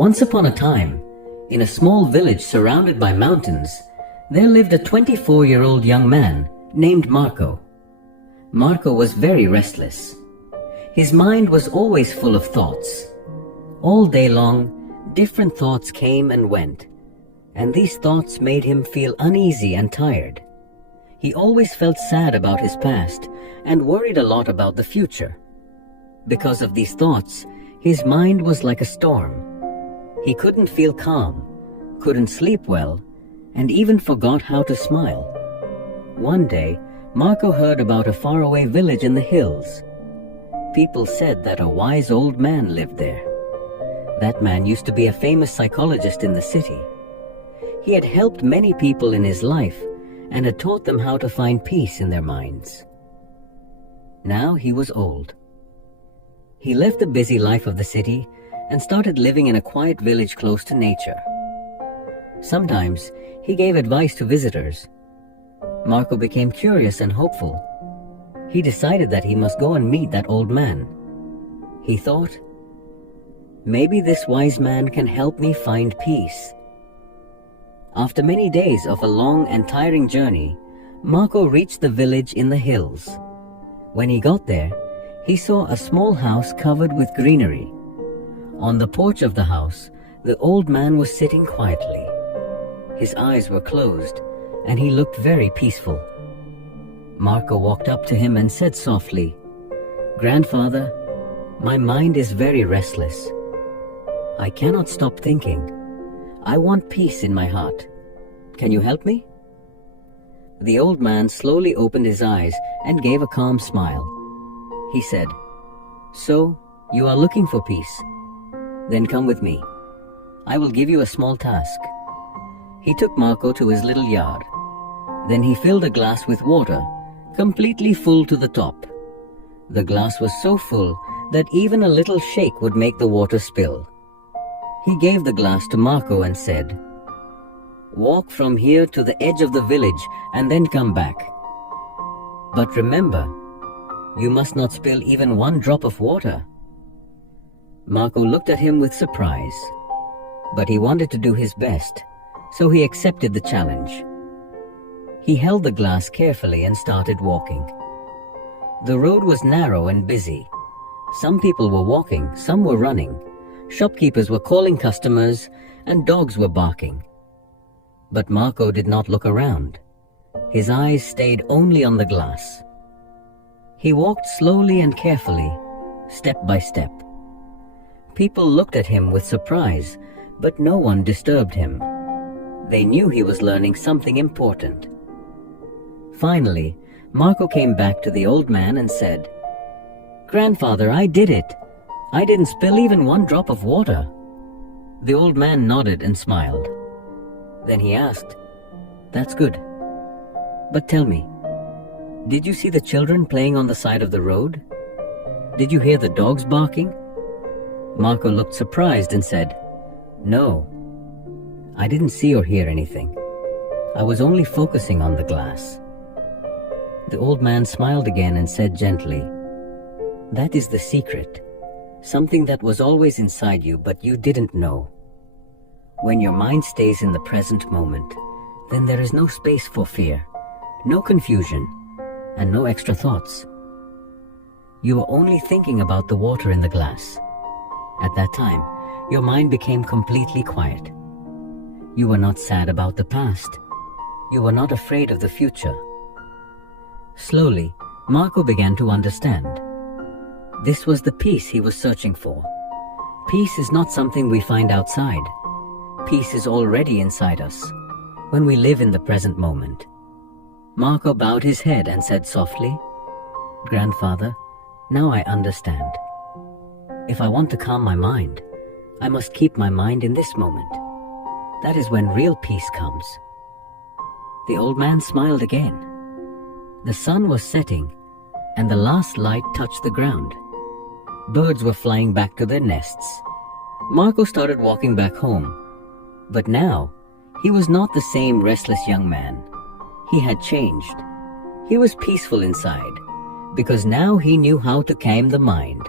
Once upon a time, in a small village surrounded by mountains, there lived a 24-year-old young man named Marco. Marco was very restless. His mind was always full of thoughts. All day long, different thoughts came and went, and these thoughts made him feel uneasy and tired. He always felt sad about his past and worried a lot about the future. Because of these thoughts, his mind was like a storm. He couldn't feel calm, couldn't sleep well, and even forgot how to smile. One day, Marco heard about a faraway village in the hills. People said that a wise old man lived there. That man used to be a famous psychologist in the city. He had helped many people in his life and had taught them how to find peace in their minds. Now he was old. He left the busy life of the city and started living in a quiet village close to nature. Sometimes he gave advice to visitors. Marco became curious and hopeful. He decided that he must go and meet that old man. He thought, maybe this wise man can help me find peace. After many days of a long and tiring journey, Marco reached the village in the hills. When he got there, he saw a small house covered with greenery. On the porch of the house, the old man was sitting quietly. His eyes were closed, and he looked very peaceful. Marco walked up to him and said softly, "Grandfather, my mind is very restless. I cannot stop thinking. I want peace in my heart. Can you help me?" The old man slowly opened his eyes and gave a calm smile. He said, "So, you are looking for peace? Then come with me. I will give you a small task." He took Marco to his little yard. Then he filled a glass with water, completely full to the top. The glass was so full that even a little shake would make the water spill. He gave the glass to Marco and said, "Walk from here to the edge of the village and then come back. But remember, you must not spill even one drop of water." Marco looked at him with surprise, but he wanted to do his best, so he accepted the challenge. He held the glass carefully and started walking. The road was narrow and busy. Some people were walking, some were running. Shopkeepers were calling customers, and dogs were barking. But Marco did not look around. His eyes stayed only on the glass. He walked slowly and carefully, step by step. People looked at him with surprise, but no one disturbed him. They knew he was learning something important. Finally, Marco came back to the old man and said, "Grandfather, I did it. I didn't spill even one drop of water." The old man nodded and smiled. Then he asked, "That's good. But tell me, did you see the children playing on the side of the road? Did you hear the dogs barking?" Marco looked surprised and said, "No, I didn't see or hear anything. I was only focusing on the glass." The old man smiled again and said gently, "That is the secret, something that was always inside you but you didn't know. When your mind stays in the present moment, then there is no space for fear, no confusion, and no extra thoughts. You are only thinking about the water in the glass. At that time, your mind became completely quiet. You were not sad about the past. You were not afraid of the future." Slowly, Marco began to understand. This was the peace he was searching for. Peace is not something we find outside. Peace is already inside us, when we live in the present moment. Marco bowed his head and said softly, "Grandfather, now I understand. If I want to calm my mind, I must keep my mind in this moment. That is when real peace comes." The old man smiled again. The sun was setting, and the last light touched the ground. Birds were flying back to their nests. Marco started walking back home. But now, he was not the same restless young man. He had changed. He was peaceful inside, because now he knew how to calm the mind.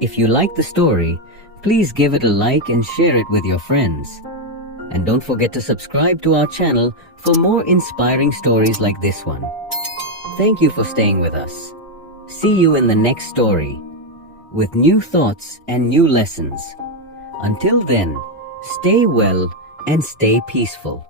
If you like the story, Please give it a like and share it with your friends. And don't forget to subscribe to our channel for more inspiring stories like this one. Thank you for staying with us. See you in the next story with new thoughts and new lessons. Until then, stay well and stay peaceful.